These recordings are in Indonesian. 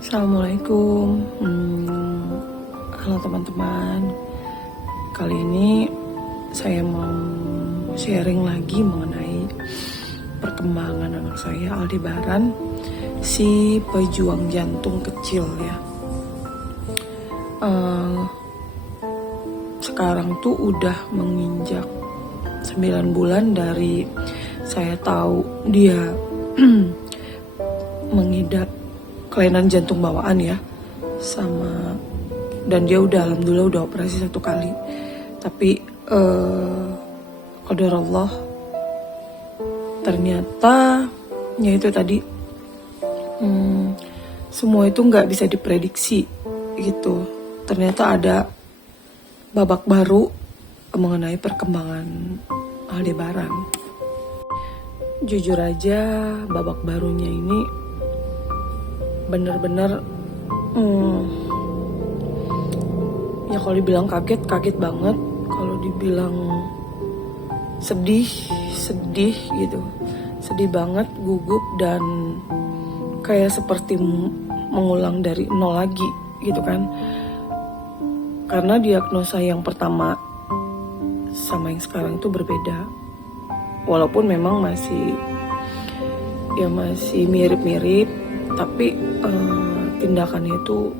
Assalamualaikum. Halo teman-teman. Kali ini saya mau sharing lagi mengenai perkembangan anak saya, Aldebaran, si pejuang jantung kecil ya. Sekarang tuh udah menginjak 9 bulan dari saya tahu dia mengidap kelainan jantung bawaan ya, dan dia alhamdulillah udah operasi 1 kali. Tapi qadar Allah, ternyata ya itu tadi, semua itu nggak bisa diprediksi gitu. Ternyata ada babak baru mengenai perkembangan Aldebaran. Jujur aja, babak barunya ini bener-bener ya kalau dibilang kaget banget, kalau dibilang sedih gitu, sedih banget, gugup, dan kayak seperti mengulang dari nol lagi gitu kan. Karena diagnosa yang pertama sama yang sekarang itu berbeda, walaupun memang masih mirip-mirip, tapi tindakannya itu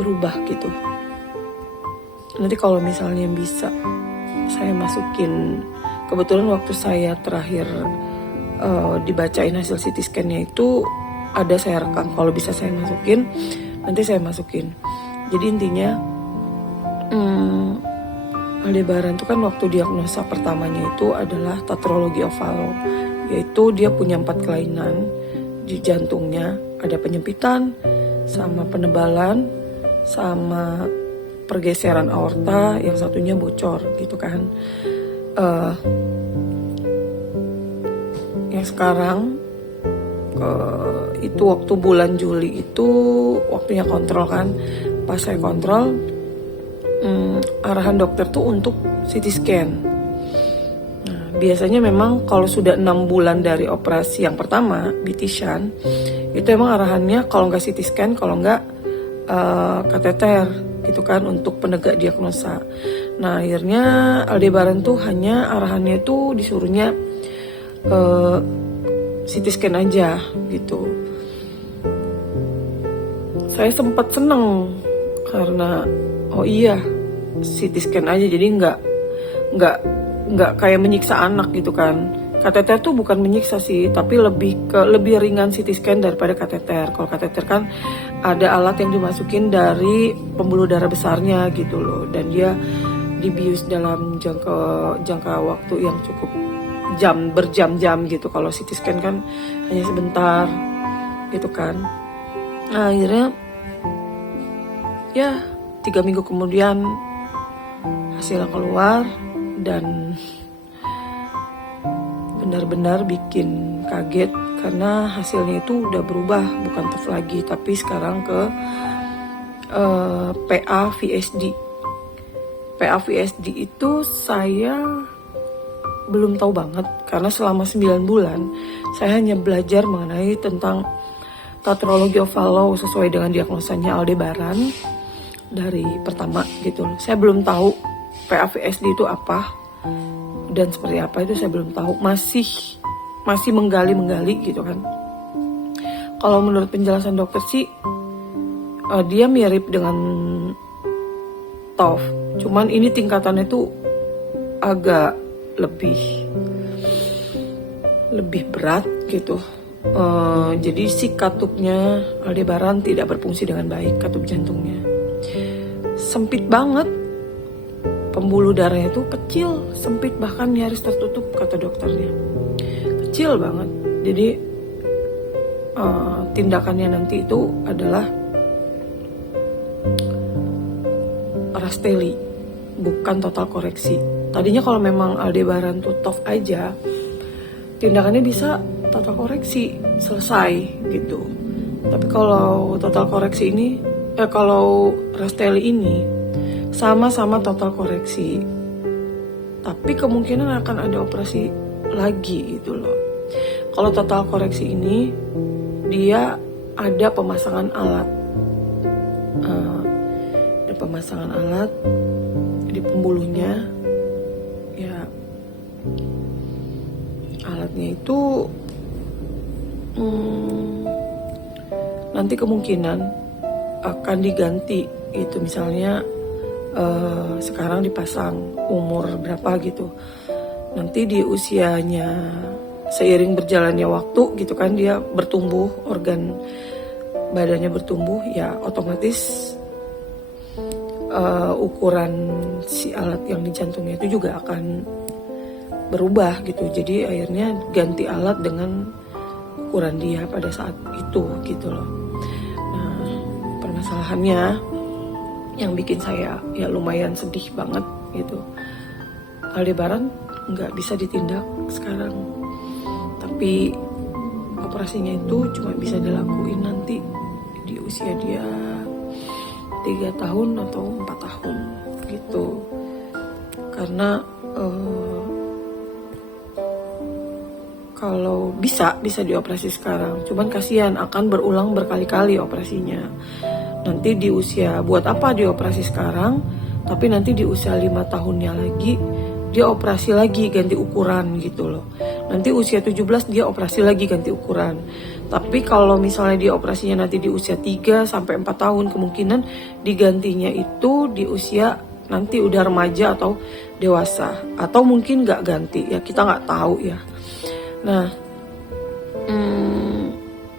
berubah gitu. Nanti kalau misalnya bisa saya masukin, kebetulan waktu saya terakhir dibacain hasil CT scan-nya itu ada saya rekam, kalau bisa saya masukin, nanti saya masukin. Jadi intinya Aldebaran itu kan waktu diagnosa pertamanya itu adalah tetralogi ovalo, yaitu dia punya 4 kelainan di jantungnya, ada penyempitan, sama penebalan, sama pergeseran aorta, yang satunya bocor gitu kan. Yang sekarang itu waktu bulan Juli itu waktunya kontrol kan. Pas saya kontrol, arahan dokter tuh untuk CT scan. Nah, biasanya memang kalau sudah 6 bulan dari operasi yang pertama, Bitishan, itu emang arahannya kalau nggak CT scan, kalau nggak kateter gitu kan, untuk penegak diagnosa. Nah akhirnya Aldebaran tuh hanya arahannya tuh disuruhnya CT scan aja gitu. Saya sempat seneng karena oh iya CT scan aja, jadi nggak kayak menyiksa anak gitu kan. Kateter tuh bukan menyiksa sih, tapi lebih ringan CT scan daripada kateter. Kalau kateter kan ada alat yang dimasukin dari pembuluh darah besarnya gitu loh, dan dia dibius dalam jangka waktu yang cukup berjam-jam gitu. Kalau CT scan kan hanya sebentar gitu kan. Nah akhirnya ya 3 minggu kemudian hasilnya keluar, dan benar-benar bikin kaget karena hasilnya itu udah berubah, bukan TOF lagi, tapi sekarang ke PA-VSD. PA-VSD itu saya belum tahu banget karena selama 9 bulan saya hanya belajar mengenai tentang tetralogi ovalo sesuai dengan diagnosanya Aldebaran dari pertama gitu. Saya belum tahu PA-VSD itu apa dan seperti apa, itu saya belum tahu, masih menggali gitu kan. Kalau menurut penjelasan dokter sih dia mirip dengan TOF, cuman ini tingkatannya tuh agak lebih berat gitu. Jadi si katupnya Aldebaran tidak berfungsi dengan baik, katup jantungnya sempit banget, pembuluh darahnya itu kecil, sempit, bahkan nyaris tertutup kata dokternya, kecil banget. Jadi tindakannya nanti itu adalah Rasteli, bukan total koreksi. Tadinya kalau memang Aldebaran tuh TOF aja, tindakannya bisa total koreksi selesai gitu. Tapi kalau total koreksi ini, kalau Rasteli ini sama-sama total koreksi, tapi kemungkinan akan ada operasi lagi gitu loh. Kalau total koreksi ini dia ada pemasangan alat. Ada pemasangan alat di pembuluhnya. Ya, alatnya itu nanti kemungkinan akan diganti itu, misalnya sekarang dipasang umur berapa gitu, nanti di usianya seiring berjalannya waktu gitu kan, dia bertumbuh, organ badannya bertumbuh, ya otomatis ukuran si alat yang di jantungnya itu juga akan berubah gitu. Jadi akhirnya ganti alat dengan ukuran dia pada saat itu gitu loh. Nah, permasalahannya yang bikin saya ya lumayan sedih banget gitu, Aldebaran nggak bisa ditindak sekarang, tapi operasinya itu cuma bisa dilakuin nanti di usia dia 3 tahun atau 4 tahun gitu. Karena kalau bisa dioperasi sekarang, cuman kasihan akan berulang berkali-kali operasinya. Nanti di usia, buat apa dioperasi sekarang, tapi nanti di usia 5 tahunnya lagi dia operasi lagi ganti ukuran gitu loh. Nanti usia 17 dia operasi lagi ganti ukuran. Tapi kalau misalnya dia operasinya nanti di usia 3 sampai 4 tahun, kemungkinan digantinya itu di usia nanti udah remaja atau dewasa, atau mungkin nggak ganti, ya kita nggak tahu ya. Nah,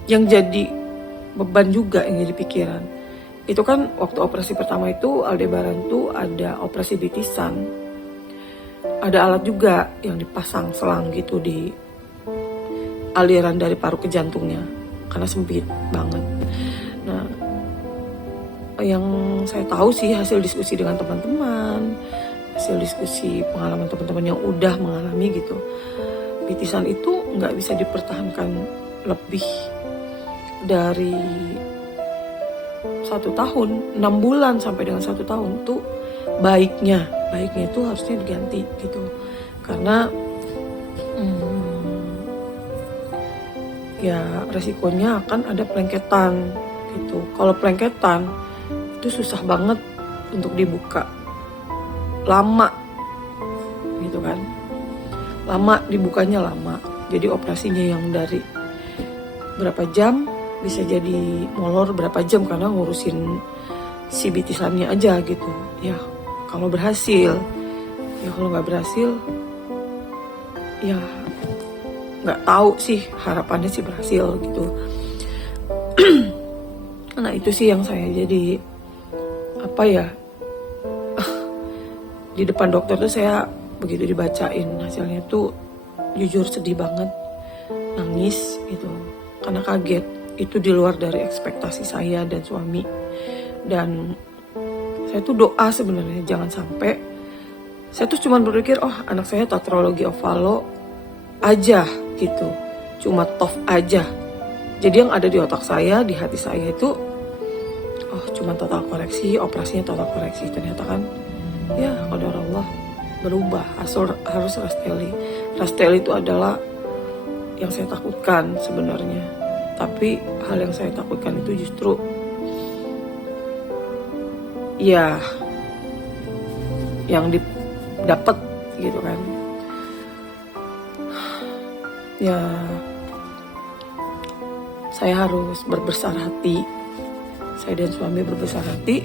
yang jadi beban juga, yang jadi pikiran itu kan waktu operasi pertama itu Aldebaran tuh ada operasi bitisan, ada alat juga yang dipasang selang gitu di aliran dari paru ke jantungnya karena sempit banget. Nah, yang saya tahu sih hasil diskusi dengan teman-teman, hasil diskusi pengalaman teman-teman yang udah mengalami gitu, bitisan itu nggak bisa dipertahankan lebih dari 1 tahun, 6 bulan sampai dengan 1 tahun tuh baiknya itu harusnya diganti gitu. Karena ya resikonya akan ada pelengketan gitu. Kalau pelengketan itu susah banget untuk dibuka, lama gitu kan, lama dibukanya lama. Jadi operasinya yang dari berapa jam bisa jadi molor berapa jam karena ngurusin si bitisannya aja gitu. Ya kalau berhasil, ya kalau nggak berhasil, ya nggak tahu sih, harapannya sih berhasil gitu. Nah itu sih yang saya jadi apa ya, di depan dokter tuh saya begitu dibacain hasilnya tuh jujur sedih banget, nangis gitu karena kaget. Itu di luar dari ekspektasi saya dan suami. Dan saya tuh doa sebenarnya jangan sampai, saya tuh cuma berpikir anak saya tetralogi ovalo aja gitu, cuma TOF aja. Jadi yang ada di otak saya, di hati saya itu cuma total koreksi, operasinya total koreksi. Ternyata kan ya qadar Allah berubah, harus Rasteli. Rasteli itu adalah yang saya takutkan sebenarnya. Tapi hal yang saya takutkan itu justru ya yang didapat gitu kan. Ya saya harus berbesar hati, saya dan suami berbesar hati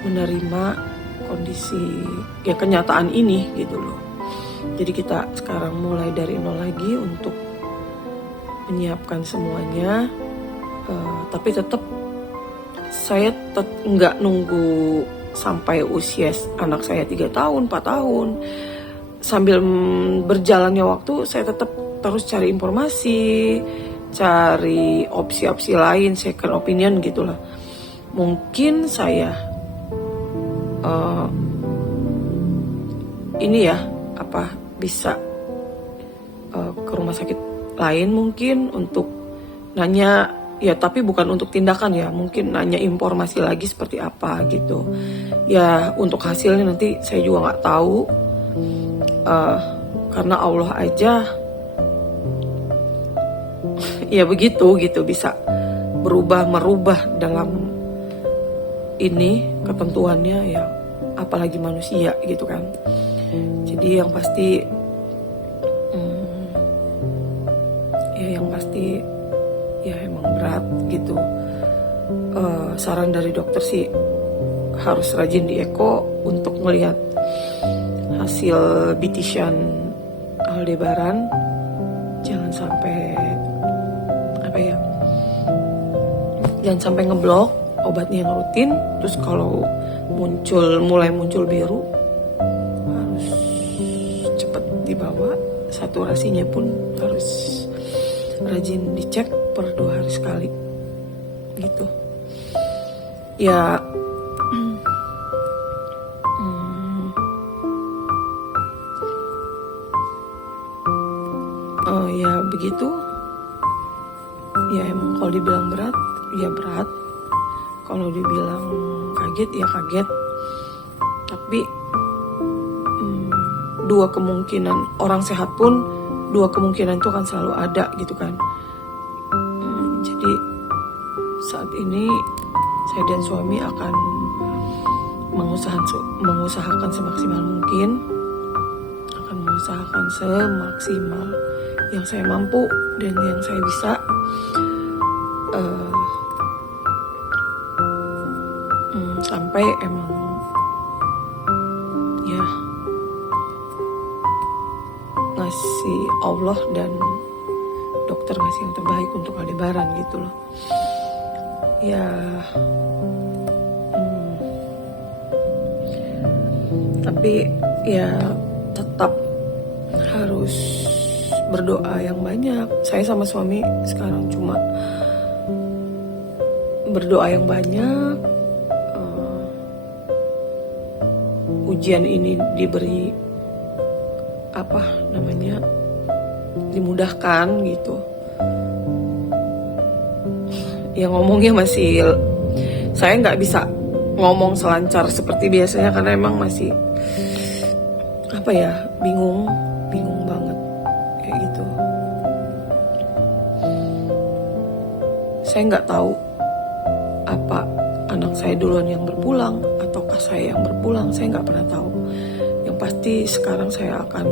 menerima kondisi ya kenyataan ini gitu loh. Jadi kita sekarang mulai dari nol lagi untuk menyiapkan semuanya, tapi tetap saya nggak nunggu sampai usia anak saya 3 tahun, 4 tahun. Sambil berjalannya waktu, saya tetap terus cari informasi, cari opsi-opsi lain, second opinion gitulah. Mungkin saya ini ya bisa ke rumah sakit lain mungkin untuk nanya ya, tapi bukan untuk tindakan ya, mungkin nanya informasi lagi seperti apa gitu ya. Untuk hasilnya nanti saya juga nggak tahu, karena Allah aja ya begitu gitu, bisa merubah dalam ini ketentuannya ya, apalagi manusia gitu kan. Jadi yang pasti ya emang berat gitu. Saran dari dokter sih harus rajin di eko untuk melihat hasil BT-scan Aldebaran. Jangan sampai ngeblok obatnya yang rutin. Terus kalau mulai muncul biru, harus cepat dibawa. Saturasinya pun harus rajin dicek per 2 hari sekali gitu ya. Ya begitu ya, emang kalau dibilang berat ya berat, kalau dibilang kaget ya kaget. Tapi dua kemungkinan, orang sehat pun dua kemungkinan itu akan selalu ada gitu kan. Jadi saat ini saya dan suami akan mengusahakan semaksimal mungkin, akan mengusahakan semaksimal yang saya mampu dan yang saya bisa, sampai emang ya ngasih Allah dan dokter ngasih yang terbaik untuk Aldebaran gitu loh ya. Tapi ya tetap harus berdoa yang banyak. Saya sama suami sekarang cuma berdoa yang banyak. Ujian ini diberi dimudahkan gitu. Ya ngomongnya masih, saya nggak bisa ngomong selancar seperti biasanya karena emang masih bingung banget kayak gitu. Saya nggak tahu apa anak saya duluan yang berpulang ataukah saya yang berpulang, saya nggak pernah tahu. Yang pasti sekarang saya akan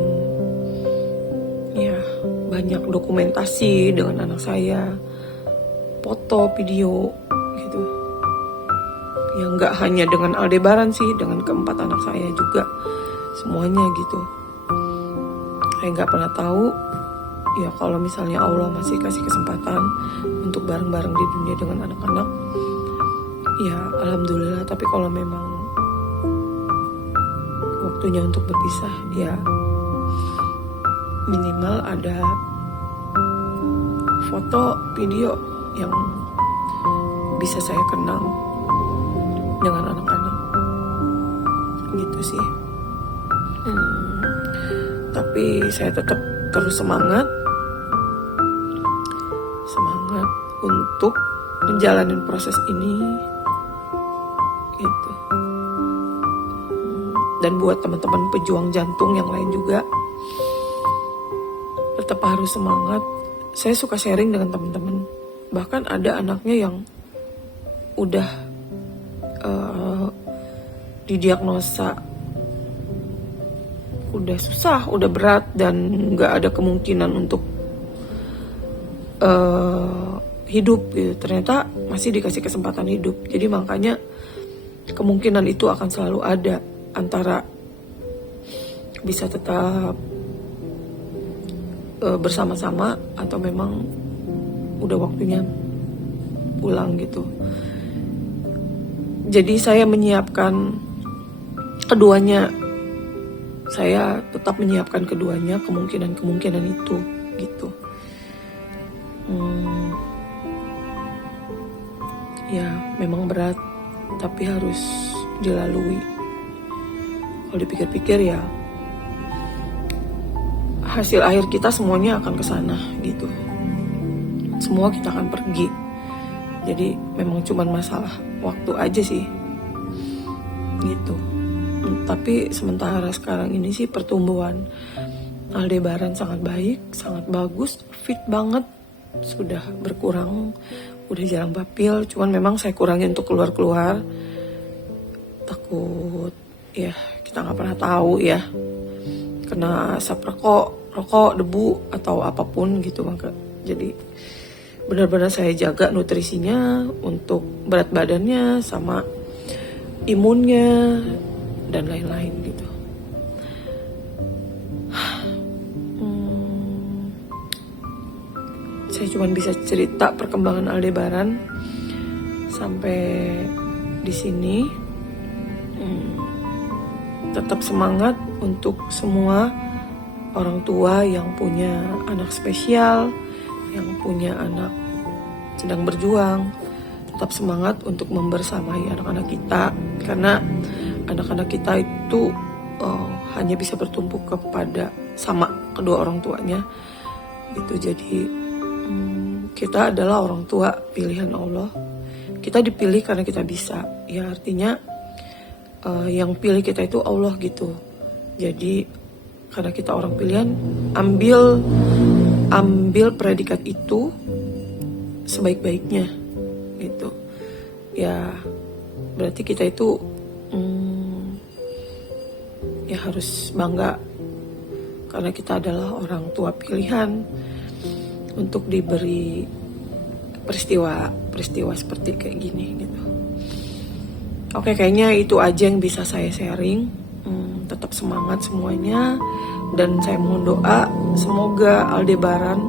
banyak dokumentasi dengan anak saya, foto, video gitu. Ya nggak hanya dengan Aldebaran sih, dengan keempat anak saya juga, semuanya gitu. Saya nggak pernah tahu ya kalau misalnya Allah masih kasih kesempatan untuk bareng-bareng di dunia dengan anak-anak, ya alhamdulillah. Tapi kalau memang waktunya untuk berpisah, ya minimal ada foto, video yang bisa saya kenang dengan anak-anak gitu sih. Tapi saya tetap terus semangat untuk menjalani proses ini gitu. Dan buat teman-teman pejuang jantung yang lain juga, tetap harus semangat. Saya suka sharing dengan teman-teman, bahkan ada anaknya yang udah didiagnosa udah susah, udah berat, dan gak ada kemungkinan untuk hidup gitu. Ternyata masih dikasih kesempatan hidup. Jadi makanya kemungkinan itu akan selalu ada, antara bisa tetap bersama-sama atau memang udah waktunya pulang gitu. Jadi saya menyiapkan keduanya. Saya tetap menyiapkan keduanya, kemungkinan itu gitu. Ya memang berat, tapi harus dilalui. Kalau dipikir-pikir ya hasil akhir kita semuanya akan kesana gitu. Semua kita akan pergi. Jadi memang cuma masalah waktu aja sih gitu. Tapi sementara sekarang ini sih pertumbuhan Aldebaran sangat baik, sangat bagus, fit banget. sudah berkurang, udah jarang bapil. Cuman memang saya kurangi untuk keluar-keluar, takut ya kita nggak pernah tahu ya, kena asap rokok, debu atau apapun gitu. Maka jadi benar-benar saya jaga nutrisinya untuk berat badannya sama imunnya dan lain-lain gitu. Saya cuma bisa cerita perkembangan Aldebaran sampai di sini. Tetap semangat untuk semua orang tua yang punya anak spesial, yang punya anak sedang berjuang. Tetap semangat untuk membersamai anak-anak kita, karena anak-anak kita itu hanya bisa bertumpu kepada sama kedua orang tuanya. Itu jadi kita adalah orang tua pilihan Allah. Kita dipilih karena kita bisa. Ya artinya yang pilih kita itu Allah gitu. Jadi karena kita orang pilihan, ambil predikat itu sebaik-baiknya gitu. Ya berarti kita itu ya harus bangga karena kita adalah orang tua pilihan untuk diberi peristiwa seperti kayak gini gitu. Oke, kayaknya itu aja yang bisa saya sharing. Tetap semangat semuanya, dan saya mohon doa semoga Aldebaran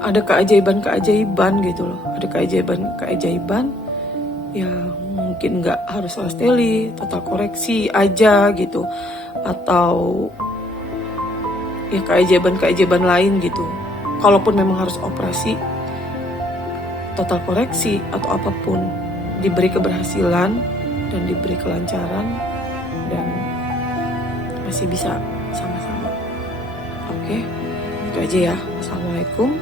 ada keajaiban gitu loh. Ada keajaiban ya, mungkin nggak harus anestesi, total koreksi aja gitu, atau ya keajaiban lain gitu. Kalaupun memang harus operasi, total koreksi atau apapun, diberi keberhasilan dan diberi kelancaran dan masih bisa sama-sama. Oke, itu aja ya. Assalamualaikum